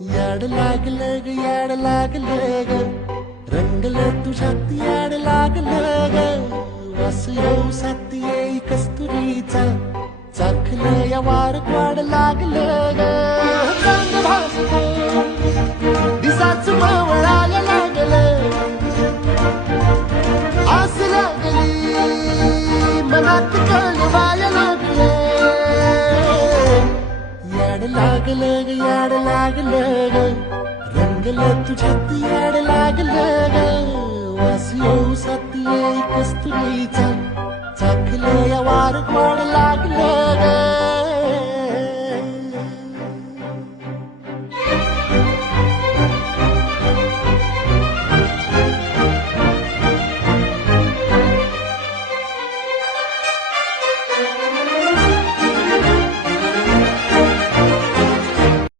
याड लागलं ग याड लागलं ग रंगलं तुझ्यात याड लागलं ग वास येऊ साथी येई कस्तुरीचा चाखलं या वार वाड लागलं ग चांग भासतो दिसाच मवळायला लागलं आस लागली मनात कळवायला लागलं याड लागलं ग याड लागलं ग रंगलं तुझ्यात याड लागलं ग वास येऊ साथी येई कस्तुरीचा चाखलं या वार गोड लागलं ग